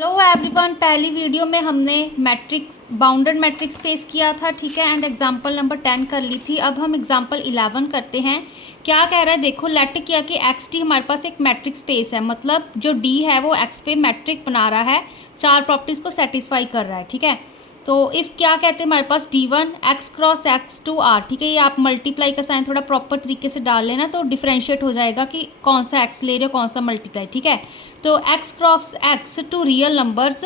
Hello everyone, पहली video में हमने मैट्रिक्स बाउंडेड मैट्रिक्स पेश किया था, ठीक है, एंड एग्जांपल नंबर 10 कर ली थी। अब हम एग्जांपल 11 करते हैं। क्या कह रहा है, देखो लेट किया कि एक्स टी हमारे पास एक मैट्रिक्स स्पेस है, मतलब जो डी है वो एक्स पे मैट्रिक बना रहा है, चार प्रॉपर्टीज़ को सेटिस्फाई कर रहा है, ठीक है। तो इफ़ क्या कहते हैं हमारे पास D1 x cross x to R, ठीक है। ये आप मल्टीप्लाई का साइन थोड़ा प्रॉपर तरीके से डाल लेना तो डिफ्रेंशिएट हो जाएगा कि कौन सा एक्स ले रहे हो, कौन सा मल्टीप्लाई, ठीक है। तो x cross x to real numbers,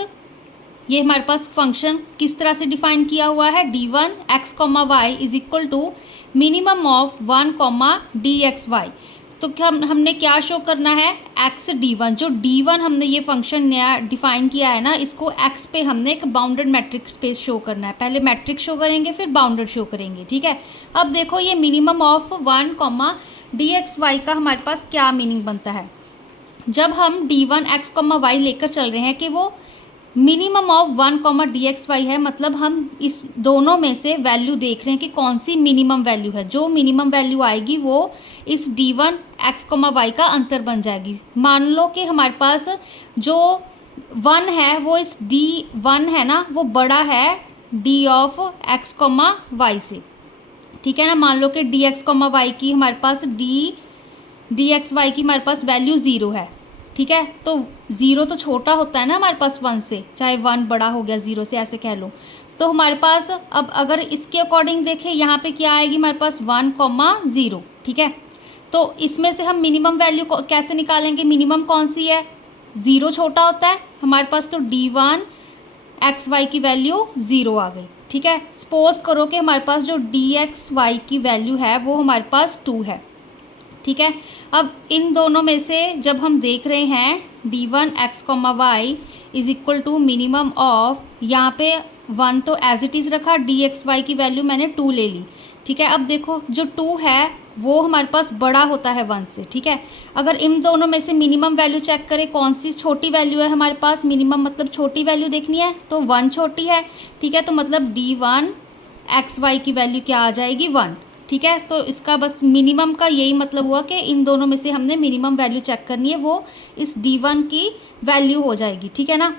ये हमारे पास फंक्शन किस तरह से डिफाइन किया हुआ है, D1 x comma y is equal to minimum of 1 comma D x y. तो हमने क्या शो करना है, एक्स D1, जो D1 हमने ये फंक्शन नया डिफाइन किया है ना, इसको एक्स पे हमने एक बाउंडेड मैट्रिक्स स्पेस शो करना है। पहले मैट्रिक्स शो करेंगे फिर बाउंडेड शो करेंगे, ठीक है। अब देखो ये minimum of 1 comma D x y का हमारे पास क्या मीनिंग बनता है। जब हम D1 एक्स कॉमा वाई लेकर चल रहे हैं कि वो minimum of 1 comma D x y है, मतलब हम इस दोनों में से वैल्यू देख रहे हैं कि कौन सी मिनिमम वैल्यू है। जो मिनिमम वैल्यू आएगी वो इस D1 एक्स कॉमा वाई का आंसर बन जाएगी। मान लो कि हमारे पास जो 1 है वो इस D1 है ना, वो बड़ा है D of x comma y से, ठीक है ना। मान लो कि डी एक्स कॉमा वाई की हमारे पास डी एक्स वाई की हमारे पास वैल्यू 0 है, ठीक है। तो 0 तो छोटा होता है ना हमारे पास 1 से, चाहे 1 बड़ा हो गया 0 से, ऐसे कह लो। तो हमारे पास अब अगर इसके अकॉर्डिंग देखें, यहाँ पे क्या आएगी हमारे पास 1 कॉमा 0, ठीक है। तो इसमें से हम मिनिमम वैल्यू कैसे निकालेंगे, मिनिमम कौन सी है, 0 छोटा होता है हमारे पास, तो D1 एक्स वाई की वैल्यू 0 आ गई, ठीक है। सपोज करो कि हमारे पास जो डी एक्स वाई की वैल्यू है वो हमारे पास 2 है, ठीक है। अब इन दोनों में से जब हम देख रहे हैं D1 x comma y is equal to minimum of, यहाँ पे 1 तो एज इट इज़ रखा, डी एक्स वाई की वैल्यू मैंने 2 ले ली, ठीक है। अब देखो जो 2 है वो हमारे पास बड़ा होता है 1 से, ठीक है। अगर इन दोनों में से मिनिमम वैल्यू चेक करें, कौन सी छोटी वैल्यू है हमारे पास, मिनिमम मतलब छोटी वैल्यू देखनी है तो 1 छोटी है, ठीक है। तो मतलब D1 एक्स वाई की वैल्यू क्या आ जाएगी, 1, ठीक है। तो इसका बस मिनिमम का यही मतलब हुआ कि इन दोनों में से हमने मिनिमम वैल्यू चेक करनी है, वो इस D1 की वैल्यू हो जाएगी, ठीक है ना।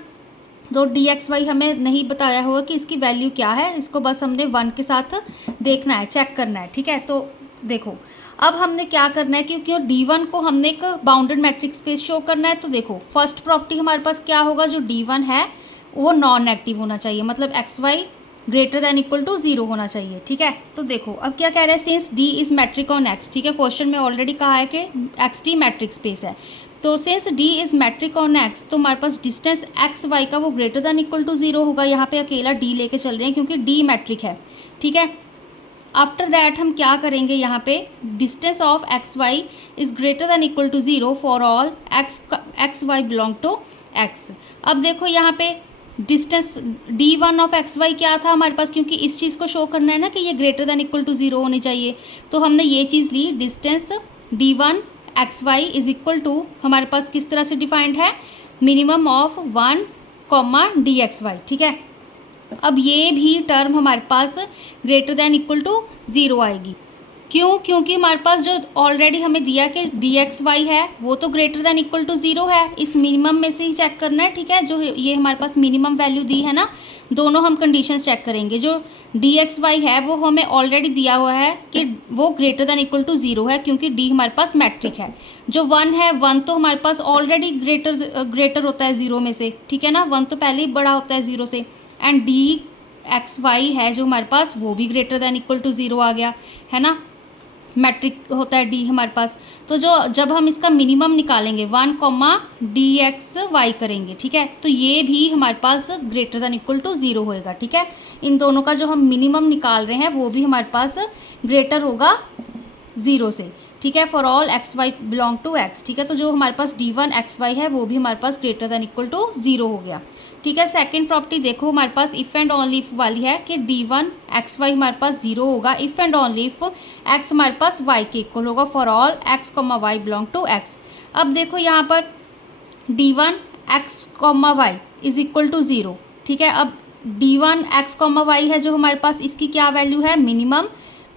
तो डी एक्स वाई हमें नहीं बताया हुआ कि इसकी वैल्यू क्या है, इसको बस हमने 1 के साथ देखना है, चेक करना है, ठीक है। तो देखो अब हमने क्या करना है, क्योंकि D1 को हमने एक बाउंडेड मैट्रिक्स स्पेस शो करना है। तो देखो फर्स्ट प्रॉपर्टी हमारे पास क्या होगा, जो D1 है वो नॉन नेगेटिव होना चाहिए, मतलब x y greater than equal to 0 होना चाहिए, ठीक है। तो देखो अब क्या कह रहा है, since D is metric on x, ठीक है। क्वेश्चन में ऑलरेडी कहा है कि एक्स टी मैट्रिक स्पेस है, तो since D is metric on x, तो हमारे पास डिस्टेंस एक्स वाई का वो ग्रेटर दैन इक्वल टू 0 होगा। यहाँ पे अकेला D लेके चल रहे हैं क्योंकि D मैट्रिक है, ठीक है। आफ्टर दैट हम क्या करेंगे, यहाँ पे distance of x y is greater than equal to 0 for all x y belong to x. अब देखो यहाँ पे distance D1 of x Y क्या था हमारे पास, क्योंकि इस चीज़ को शो करना है ना कि ये ग्रेटर दैन इक्वल टू 0 होनी चाहिए, तो हमने ये चीज़ ली, distance D1 X Y is equal to हमारे पास किस तरह से डिफाइंड है, minimum of 1 comma D x Y, ठीक है। अब ये भी टर्म हमारे पास ग्रेटर दैन इक्वल टू 0 आएगी, क्यों, क्योंकि हमारे पास जो ऑलरेडी हमें दिया कि डी एक्स वाई है वो तो ग्रेटर दैन इक्वल टू 0 है, इस मिनिमम में से ही चेक करना है, ठीक है। जो ये हमारे पास मिनिमम वैल्यू दी है ना, दोनों हम कंडीशंस चेक करेंगे। जो डी एक्स वाई है वो हमें ऑलरेडी दिया हुआ है कि वो ग्रेटर दैन इक्वल टू 0 है, क्योंकि D हमारे पास मैट्रिक है। जो 1 है, 1 तो हमारे पास ऑलरेडी ग्रेटर होता है 0 में से, ठीक है ना, 1 तो पहले ही बड़ा होता है 0 से। एंड डी एक्स वाई है जो हमारे पास, वो भी ग्रेटर दैन इक्वल टू 0 आ गया, है ना, मैट्रिक होता है D हमारे पास। तो जब हम इसका मिनिमम निकालेंगे 1 कॉमा डी एक्स वाई करेंगे, ठीक है, तो ये भी हमारे पास ग्रेटर दैन इक्वल टू 0 होएगा, ठीक है। इन दोनों का जो हम मिनिमम निकाल रहे हैं वो भी हमारे पास ग्रेटर होगा 0 से, ठीक है, for all x y belong to x, ठीक है। तो जो हमारे पास D1 एक्स वाई है वो भी हमारे पास ग्रेटर दैन इक्वल टू 0 हो गया, ठीक है। सेकंड प्रॉपर्टी देखो हमारे पास इफ़ एंड ओनली इफ वाली है कि D1 एक्स वाई हमारे पास 0 होगा if and only if x हमारे पास वाई के इक्वल होगा for all x comma y belong to x. अब देखो यहाँ पर D1 x comma y is equal to 0, ठीक है। अब D1 एक्स कॉमा वाई है जो हमारे पास, इसकी क्या वैल्यू है, minimum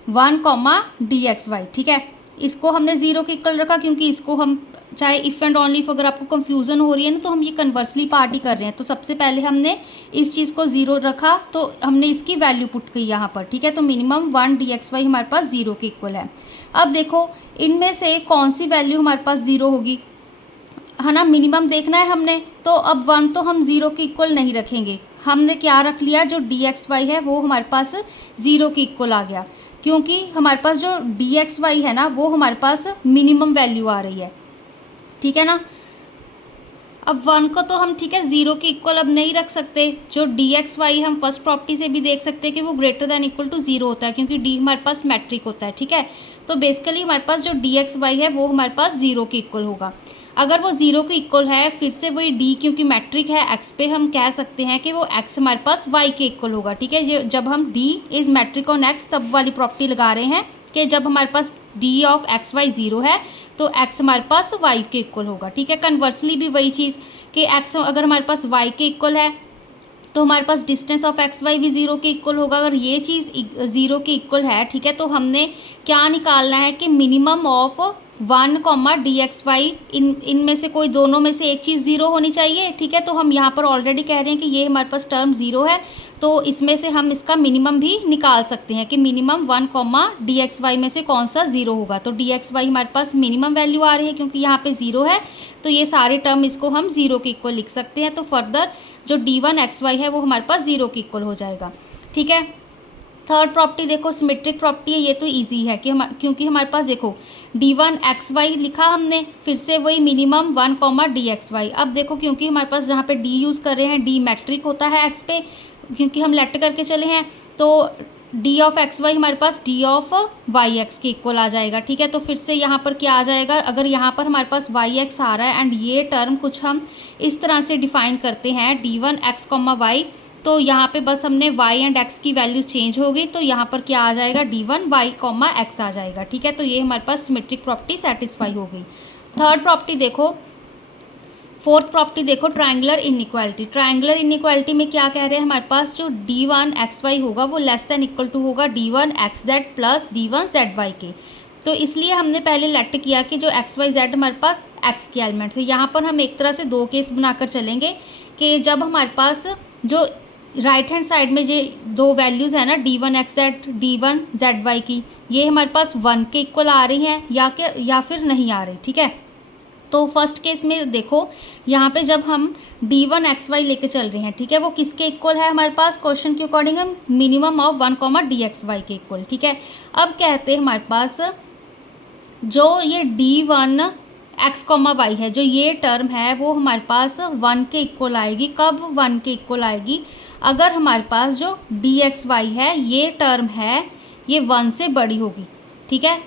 1 comma D x Y, ठीक है। इसको हमने 0 के इक्वल रखा क्योंकि इसको हम चाहे इफ़ एंड ओनली इफ अगर आपको कंफ्यूजन हो रही है ना, तो हम ये कन्वर्सली पार्ट ही कर रहे हैं। तो सबसे पहले हमने इस चीज़ को ज़ीरो रखा, तो हमने इसकी वैल्यू पुट की यहाँ पर, ठीक है। तो मिनिमम 1 dxy हमारे पास ज़ीरो के इक्वल है। अब देखो इनमें से कौन सी वैल्यू हमारे पास ज़ीरो होगी, है ना, मिनिमम देखना है हमने। तो अब 1 तो हम ज़ीरो के इक्वल नहीं रखेंगे, हमने क्या रख लिया, जो dxy है वो हमारे पास ज़ीरो के इक्वल आ गया, क्योंकि हमारे पास जो dxy है ना वो हमारे पास मिनिमम वैल्यू आ रही है, ठीक है ना। अब 1 को तो हम, ठीक है, ज़ीरो के इक्वल अब नहीं रख सकते। जो dxy हम फर्स्ट प्रॉपर्टी से भी देख सकते हैं कि वो greater than equal to zero होता है, क्योंकि d हमारे पास मैट्रिक होता है, ठीक है। तो बेसिकली हमारे पास जो dxy है वो हमारे पास ज़ीरो के इक्वल होगा। अगर वो ज़ीरो के इक्वल है, फिर से वही d क्योंकि मैट्रिक है x पे, हम कह सकते हैं कि वो x हमारे पास y के इक्वल होगा, ठीक है। जब हम d is metric on x तब वाली प्रॉपर्टी लगा रहे हैं कि जब हमारे पास d of x y zero है तो x हमारे पास y के इक्वल होगा, ठीक है। कन्वर्सली भी वही चीज़ कि x अगर हमारे पास y के इक्वल है तो हमारे पास डिस्टेंस ऑफ एक्स वाई भी ज़ीरो के इक्वल होगा। अगर ये चीज़ ज़ीरो के इक्वल है, ठीक है, तो हमने क्या निकालना है कि मिनिमम ऑफ 1 dxy, इनमें से कोई दोनों में से एक चीज़ ज़ीरो होनी चाहिए, ठीक है। तो हम यहाँ पर ऑलरेडी कह रहे हैं कि ये हमारे पास टर्म ज़ीरो है, तो इसमें से हम इसका मिनिमम भी निकाल सकते हैं कि मिनिमम 1 dxy में से कौन सा ज़ीरो होगा। तो dxy हमारे पास मिनिमम वैल्यू आ रही है क्योंकि यहाँ पे ज़ीरो है, तो ये सारे टर्म इसको हम ज़ीरो के इक्वल लिख सकते हैं। तो फर्दर जो d1 xy है वो हमारे पास ज़ीरो के इक्वल हो जाएगा, ठीक है। थर्ड प्रॉपर्टी देखो सिमेट्रिक प्रॉपर्टी है, ये तो इजी है कि क्योंकि हमारे पास देखो d1 xy लिखा हमने, फिर से वही मिनिमम 1 dxy। अब देखो क्योंकि हमारे पास जहाँ पे d यूज़ कर रहे हैं, d मैट्रिक होता है x पे, क्योंकि हम लेट करके चले हैं, तो d ऑफ एक्स वाई हमारे पास d ऑफ वाई एक्स के इक्वल आ जाएगा, ठीक है। तो फिर से यहाँ पर क्या आ जाएगा, अगर यहाँ पर हमारे पास वाई एक्स आ रहा है एंड ये टर्म कुछ हम इस तरह से डिफ़ाइन करते हैं d1 x, y, तो यहाँ पे बस हमने y एंड x की वैल्यू चेंज होगी, तो यहाँ पर क्या आ जाएगा d1 y, x आ जाएगा, ठीक है। तो ये हमारे पास सिमेट्रिक प्रॉपर्टी सेटिस्फाई हो गई। थर्ड प्रॉपर्टी देखो, फोर्थ प्रॉपर्टी देखो ट्रायंगुलर इनइक्वालिटी। ट्रायंगुलर इनइक्वालिटी में क्या कह रहे हैं, हमारे पास जो d1 xy होगा वो लेस दैन इक्वल टू होगा d1 xz plus d1 zy के। तो इसलिए हमने पहले लेट किया कि जो x y z हमारे पास x के एलिमेंट्स है। यहाँ पर हम एक तरह से दो केस बनाकर चलेंगे कि जब हमारे पास जो राइट हैंड साइड में जो दो वैल्यूज़ है ना d1 xz d1 zy की, ये हमारे पास 1 के इक्वल आ रही हैं या फिर नहीं आ रही, ठीक है। तो फर्स्ट केस में देखो यहाँ पे जब हम d1 xy लेके चल रहे हैं, ठीक है, वो किसके इक्वल है हमारे पास, क्वेश्चन के अकॉर्डिंग हम मिनिमम ऑफ 1 dxy के इक्वल, ठीक है। अब कहते हैं हमारे पास जो ये d1 x, y है, जो ये टर्म है वो हमारे पास 1 के इक्वल आएगी। कब 1 के इक्वल आएगी, अगर हमारे पास जो dxy है ये टर्म है ये 1 से बड़ी होगी, ठीक है।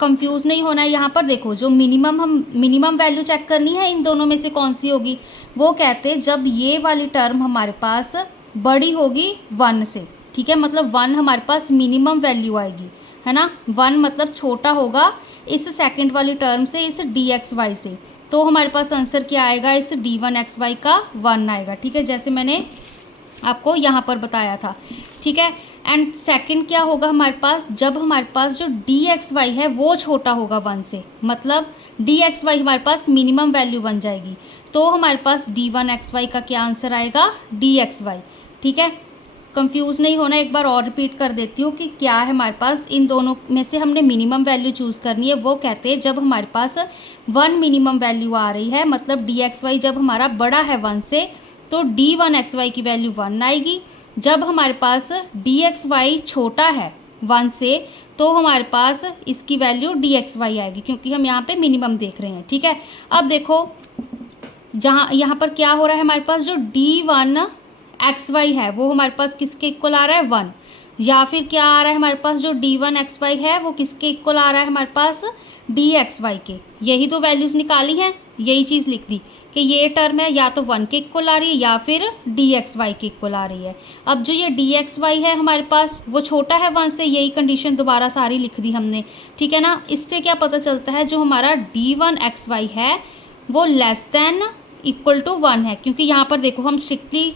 कंफ्यूज नहीं होना है, यहाँ पर देखो जो मिनिमम वैल्यू चेक करनी है इन दोनों में से कौन सी होगी, वो कहते हैं जब ये वाली टर्म हमारे पास बड़ी होगी 1 से, ठीक है, मतलब 1 हमारे पास मिनिमम वैल्यू आएगी, है ना। 1 मतलब छोटा होगा इस सेकंड वाली टर्म से, इस dxy से, तो हमारे पास आंसर क्या आएगा, इस d1 xy का 1 आएगा, ठीक है, जैसे मैंने आपको यहाँ पर बताया था, ठीक है। एंड सेकंड क्या होगा हमारे पास, जब हमारे पास जो dxy है वो छोटा होगा 1 से, मतलब dxy हमारे पास मिनिमम वैल्यू बन जाएगी, तो हमारे पास d1 xy का क्या आंसर आएगा, dxy, ठीक है। कंफ्यूज नहीं होना, एक बार और रिपीट कर देती हूँ कि क्या है हमारे पास, इन दोनों में से हमने मिनिमम वैल्यू चूज़ करनी है। वो कहते हैं जब हमारे पास 1 मिनिमम वैल्यू आ रही है, मतलब dxy जब हमारा बड़ा है 1 से, तो d1 xy की वैल्यू 1 आएगी। जब हमारे पास dxy छोटा है 1 से, तो हमारे पास इसकी वैल्यू dxy आएगी, क्योंकि हम यहाँ पे मिनिमम देख रहे हैं, ठीक है। अब देखो यहाँ पर क्या हो रहा है, हमारे पास जो d1 xy है वो हमारे पास किसके इक्वल आ रहा है, 1, या फिर क्या आ रहा है हमारे पास जो d1 xy है वो किसके इक्वल आ रहा है हमारे पास, dxy के। यही तो वैल्यूज़ निकाली हैं, यही चीज़ लिख दी कि ये टर्म है या तो 1 के इक्वल आ रही है या फिर dxy के इक्वल आ रही है। अब जो ये dxy है हमारे पास वो छोटा है 1 से, यही कंडीशन दोबारा सारी लिख दी हमने, ठीक है ना। इससे क्या पता चलता है, जो हमारा d1 xy है वो लेस दैन इक्वल टू 1 है, क्योंकि यहाँ पर देखो हम स्ट्रिक्टली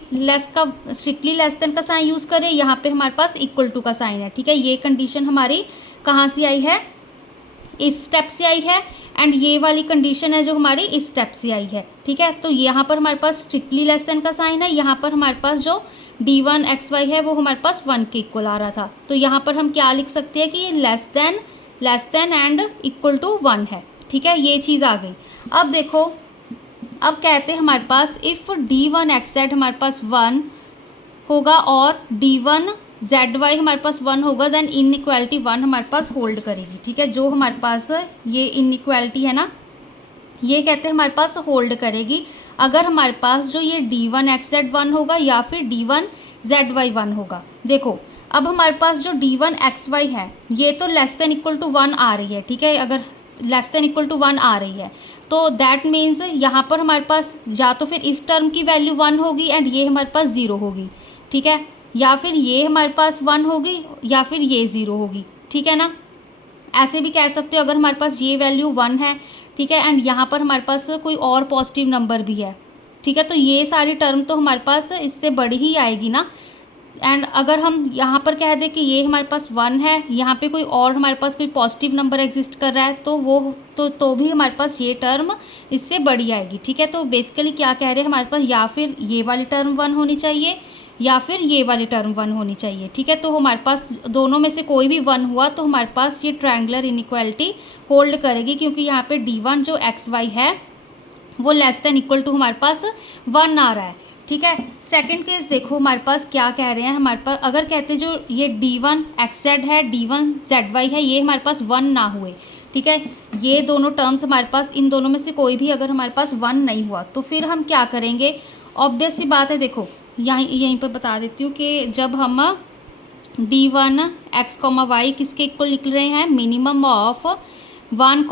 लेस देन का साइन यूज़ करें, यहाँ पे हमारे पास इक्वल टू का साइन है, ठीक है। ये कंडीशन हमारी कहाँ से आई है, इस स्टेप से आई है। एंड ये वाली कंडीशन है जो हमारी इस स्टेप से आई है, ठीक है। तो यहाँ पर हमारे पास स्ट्रिक्टली लेस देन का साइन है, यहाँ पर हमारे पास जो d1 xy है वो हमारे पास 1 के इक्वल आ रहा था। तो यहाँ पर हम क्या लिख सकते हैं कि ये less than and equal to 1 है, ठीक है, ये चीज़ आ गई। अब देखो, अब कहते हैं हमारे पास इफ़ d1 xz हमारे पास 1 होगा और d1 zy हमारे पास 1 होगा, देन इनइक्वालिटी 1 हमारे पास होल्ड करेगी, ठीक है। जो हमारे पास ये इनइक्वालिटी है ना, ये कहते हैं हमारे पास होल्ड करेगी अगर हमारे पास जो ये d1 xz 1 होगा या फिर d1 zy 1 होगा। देखो अब हमारे पास जो d1 xy है ये तो लेस देन इक्वल टू 1 आ रही है, ठीक है। अगर लेस देन इक्वल टू 1 आ रही है तो दैट मीन्स यहाँ पर हमारे पास या तो फिर इस टर्म की वैल्यू 1 होगी एंड ये हमारे पास 0 होगी, ठीक है, या फिर ये हमारे पास 1 होगी या फिर ये 0 होगी, ठीक है ना। ऐसे भी कह सकते हो अगर हमारे पास ये वैल्यू 1 है, ठीक है, एंड यहाँ पर हमारे पास कोई और पॉजिटिव नंबर भी है, ठीक है, तो ये सारी टर्म तो हमारे पास इससे बड़ी ही आएगी ना। एंड अगर हम यहाँ पर कह दें कि ये हमारे पास 1 है, यहाँ पे कोई और हमारे पास कोई पॉजिटिव नंबर एग्जिस्ट कर रहा है तो वो तो भी हमारे पास ये टर्म इससे बड़ी आएगी, ठीक है। तो बेसिकली क्या कह रहे हैं हमारे पास या फिर ये वाली टर्म 1 होनी चाहिए या फिर ये वाली टर्म 1 होनी चाहिए, ठीक है। तो हमारे पास दोनों में से कोई भी 1 हुआ तो हमारे पास ये ट्रायंगुलर इनइक्वालिटी होल्ड करेगी, क्योंकि यहाँ पे d1 जो xy है वो लेस देन इक्वल टू हमारे पास 1 आ रहा है, ठीक है। सेकंड केस देखो हमारे पास क्या कह रहे हैं, हमारे पास अगर कहते जो ये d1 xz है d1 zy है ये हमारे पास 1 ना हुए, ठीक है, ये दोनों टर्म्स हमारे पास इन दोनों में से कोई भी अगर हमारे पास 1 नहीं हुआ तो फिर हम क्या करेंगे। ऑब्वियस सी बात है, देखो यहीं पर बता देती हूँ कि जब हम d1 x, y किसके इक्वल लिख रहे हैं, minimum of 1,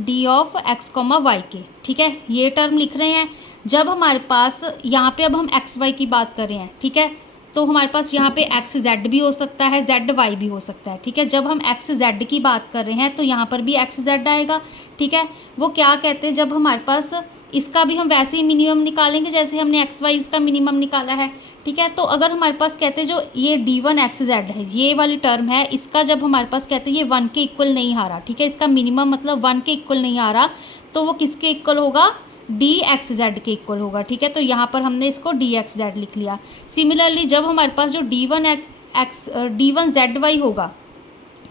d of x, y के, ठीक है, ये टर्म लिख रहे हैं। जब हमारे पास यहाँ पे अब हम एक्स वाई की बात कर रहे हैं, ठीक है, तो हमारे पास यहाँ पे एक्स जेड भी हो सकता है, जेड वाई भी हो सकता है, ठीक है। जब हम एक्स जेड की बात कर रहे हैं तो यहाँ पर भी एक्स जेड आएगा, ठीक है। वो क्या कहते हैं, जब हमारे पास इसका भी हम वैसे ही मिनिमम निकालेंगे जैसे हमने एक्स वाई इसका मिनिमम निकाला है, ठीक है। तो अगर हमारे पास कहते हैं जो ये d1 xz है ये वाली टर्म है, इसका जब हमारे पास कहते हैं ये 1 के इक्वल नहीं आ रहा, ठीक है, इसका मिनिमम मतलब 1 के इक्वल नहीं आ रहा, तो वो किसके इक्वल होगा, dxz के इक्वल होगा, ठीक है। तो यहाँ पर हमने इसको dxz लिख लिया। सिमिलरली जब हमारे पास जो d1 zy होगा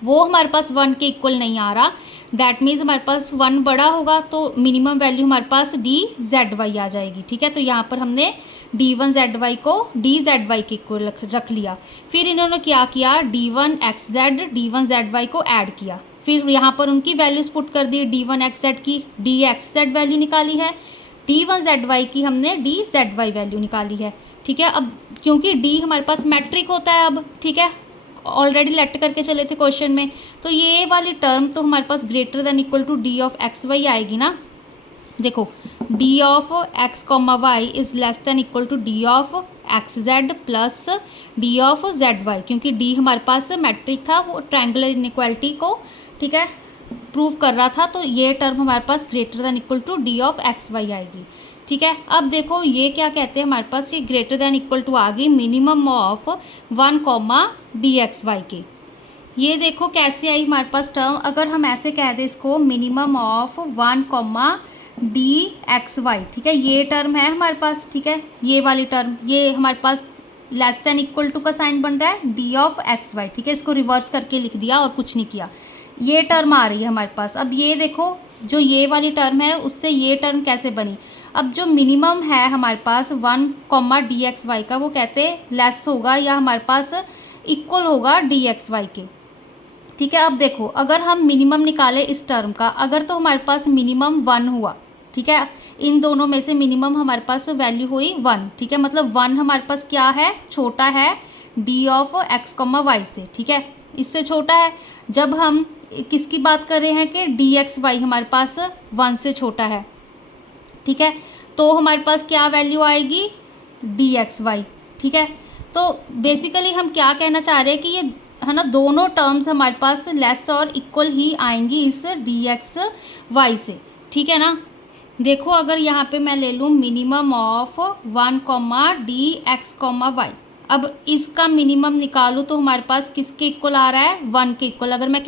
वो हमारे पास 1 के इक्वल नहीं आ रहा, दैट मीन्स हमारे पास 1 बड़ा होगा तो मिनिमम वैल्यू हमारे पास dzy आ जाएगी, ठीक है। तो यहाँ पर हमने d1 zy को dzy के इक्वल रख लिया। फिर इन्होंने क्या किया, d1 xz d1 zy को ऐड किया, फिर यहाँ पर उनकी वैल्यूज पुट कर दी, d1 xz की dxz वैल्यू निकाली है, d1 zy की हमने dzy वैल्यू निकाली है, ठीक है। अब क्योंकि d हमारे पास मैट्रिक होता है अब, ठीक है, ऑलरेडी लेट करके चले थे क्वेश्चन में, तो ये वाली टर्म तो हमारे पास greater than equal to d of x Y आएगी ना। देखो d of x, y is less than equal to d of X Z plus d of Z Y, क्योंकि d हमारे पास मैट्रिक था, वो ट्रायंगुलर इनइक्वालिटी को, ठीक है, प्रूव कर रहा था, तो ये टर्म हमारे पास greater than equal to d of x Y आएगी, ठीक है। अब देखो ये क्या कहते हैं, हमारे पास ये ग्रेटर देन इक्वल टू आ गई मिनिमम ऑफ 1, dxy के। ये देखो कैसे आई हमारे पास टर्म, अगर हम ऐसे कह दें इसको मिनिमम ऑफ 1, dxy, ठीक है, ये टर्म है हमारे पास, ठीक है, ये वाली टर्म, ये हमारे पास लेस देन इक्वल टू का साइन बन रहा है d ऑफ एक्स वाई, ठीक है, इसको रिवर्स करके लिख दिया और कुछ नहीं किया, ये टर्म आ रही है हमारे पास। अब ये देखो जो ये वाली टर्म है उससे ये टर्म कैसे बनी, अब जो मिनिमम है हमारे पास 1, dxy का, वो कहते हैं लेस होगा या हमारे पास इक्वल होगा dxy के, ठीक है। अब देखो अगर हम मिनिमम निकालें इस टर्म का, अगर तो हमारे पास मिनिमम 1 हुआ, ठीक है, इन दोनों में से मिनिमम हमारे पास वैल्यू हुई 1, ठीक है, मतलब 1 हमारे पास क्या है, छोटा है d ऑफ x, y से, ठीक है, इससे छोटा है। जब हम किसकी बात कर रहे हैं कि dxy हमारे पास 1 से छोटा है, ठीक है, तो हमारे पास क्या वैल्यू आएगी, dxy, ठीक है। तो बेसिकली हम क्या कहना चाह रहे हैं कि ये है ना, दोनों टर्म्स हमारे पास लेस और इक्वल ही आएंगी इस dxy से, ठीक है ना। देखो अगर यहाँ पे मैं ले लूँ मिनिमम ऑफ 1, dx, y, अब इसका मिनिमम निकालूँ तो हमारे पास किसके इक्वल आ रहा है, 1 के इक्वल। अगर मैं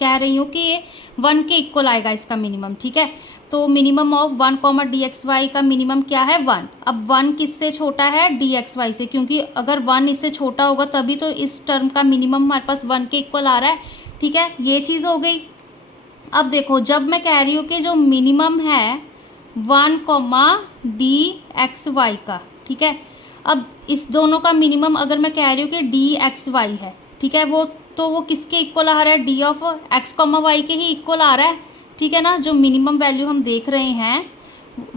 कह रही हूँ कि ये 1 के इक्वल आएगा इसका मिनिमम, ठीक है। तो minimum of 1 comma D x y का मिनिमम क्या है 1। अब 1 किससे छोटा है डी एक्स वाई से, क्योंकि अगर 1 इससे छोटा होगा तभी तो इस टर्म का मिनिमम हमारे पास 1 के इक्वल आ रहा है, ठीक है। ये चीज़ हो गई। अब देखो जब मैं कह रही हूँ कि जो मिनिमम है 1 कॉमा डी एक्स वाई का, ठीक है। अब इस दोनों का मिनिमम अगर मैं कह रही हूँ कि डी एक्स वाई है, ठीक है, वो किसके इक्वल आ रहा है, d of x comma y के ही इक्वल आ रहा है, ठीक है ना। जो मिनिमम वैल्यू हम देख रहे हैं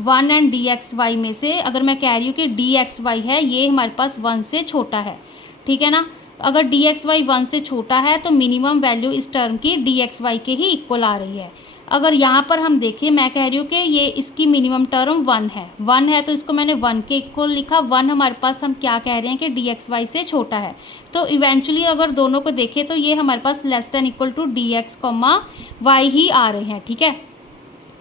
1 एंड डी एक्स वाई में से, अगर मैं कह रही हूँ कि डी एक्स वाई है ये हमारे पास 1 से छोटा है, ठीक है ना। अगर डी एक्स वाई 1 से छोटा है तो मिनिमम वैल्यू इस टर्म की डी एक्स वाई के ही इक्वल आ रही है। अगर यहाँ पर हम देखें, मैं कह रही हूँ कि ये इसकी मिनिमम टर्म 1 है तो इसको मैंने 1 के इक्वल लिखा। 1 हमारे पास हम क्या कह रहे हैं कि डी एक्स वाई से छोटा है, तो इवेंचुअली अगर दोनों को देखें तो ये हमारे पास less than equal to D X comma Y ही आ रहे हैं, ठीक है।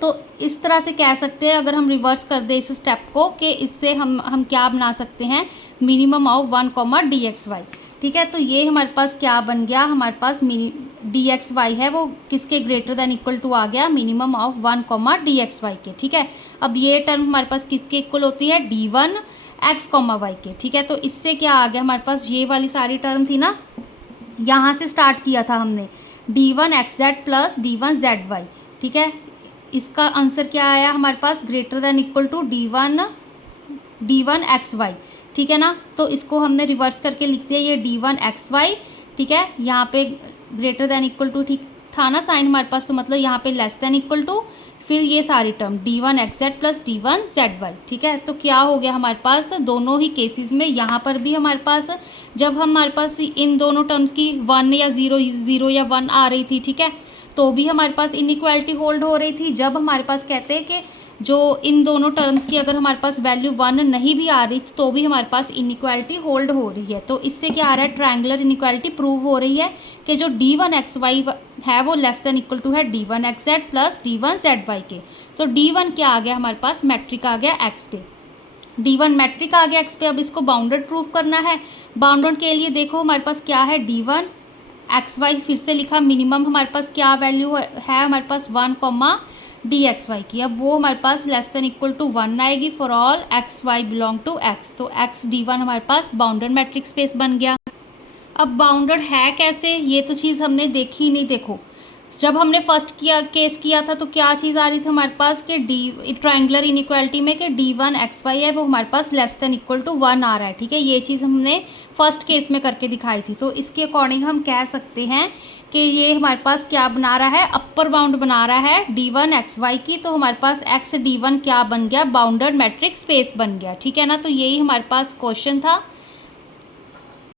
तो इस तरह से कह सकते हैं, अगर हम रिवर्स कर दें इस स्टेप को, कि इससे हम क्या बना सकते हैं, minimum of 1 comma D x Y, ठीक है। तो ये हमारे पास क्या बन गया, हमारे पास डी एक्स वाई है वो किसके ग्रेटर दैन इक्वल टू आ गया, minimum of 1 comma D x y के, ठीक है। अब ये टर्म हमारे पास किसके इक्वल होती है, D1 एक्स कॉमा वाई के, ठीक है। तो इससे क्या आ गया हमारे पास, ये वाली सारी टर्म थी ना, यहाँ से स्टार्ट किया था हमने D1 x Z plus D1 Z Y, ठीक है। इसका आंसर क्या आया हमारे पास, greater than equal to D1 X Y, ठीक है ना। तो इसको हमने रिवर्स करके लिख दिया, ये D1 एक्स वाई, ठीक है। यहाँ पे ग्रेटर दैन इक्वल टू ठीक था ना साइन हमारे पास, तो मतलब यहाँ पे लेस दैन इक्वल टू, फिर ये सारी term D1 x Z plus D1 Z Y, ठीक है। तो क्या हो गया हमारे पास दोनों ही केसेस में, यहाँ पर भी हमारे पास जब हमारे पास इन दोनों टर्म्स की 1 या 0 या 1 आ रही थी, ठीक है, तो भी हमारे पास इनइक्वालिटी होल्ड हो रही थी। जब हमारे पास कहते हैं कि जो इन दोनों टर्म्स की अगर हमारे पास वैल्यू 1 नहीं भी आ रही तो भी हमारे पास इनइक्वालिटी होल्ड हो रही है। तो इससे क्या आ रहा है, ट्रायंगुलर इनइक्वालिटी प्रूव हो रही है कि जो D1 एक्स वाई है वो लेस दैन इक्वल टू है D1 x Z plus D1 Z y के। तो D1 क्या आ गया हमारे पास, मैट्रिक आ गया एक्स पे, D1 मैट्रिक आ गया एक्स पे। अब इसको बाउंडेड प्रूफ करना है। बाउंडेड के लिए देखो हमारे पास क्या है, D1 एक्स वाई फिर से लिखा, मिनिमम हमारे पास क्या वैल्यू है हमारे पास 1 कॉमा डी एक्स वाई की। अब वो हमारे पास लेस दैन इक्वल टू 1 आएगी for all x y belong to x. तो एक्स D1 हमारे पास बाउंडेड मैट्रिक स्पेस बन गया। अब बाउंडेड है कैसे, ये तो चीज़ हमने देखी ही नहीं। देखो जब हमने फर्स्ट केस किया था तो क्या चीज़ आ रही थी हमारे पास कि ट्रायंगुलर इनइक्वालिटी में कि D1 एक्स वाई है वो हमारे पास लेस दैन इक्वल टू 1 आ रहा है, ठीक है। ये चीज़ हमने फर्स्ट केस में करके दिखाई थी। तो इसके अकॉर्डिंग हम कह सकते हैं कि ये हमारे पास क्या बना रहा है, अपर बाउंड बना रहा है D1 एक्स वाई की। तो हमारे पास एक्स D1 क्या बन गया, बाउंडेड मैट्रिक स्पेस बन गया, ठीक है ना। तो यही हमारे पास क्वेश्चन था।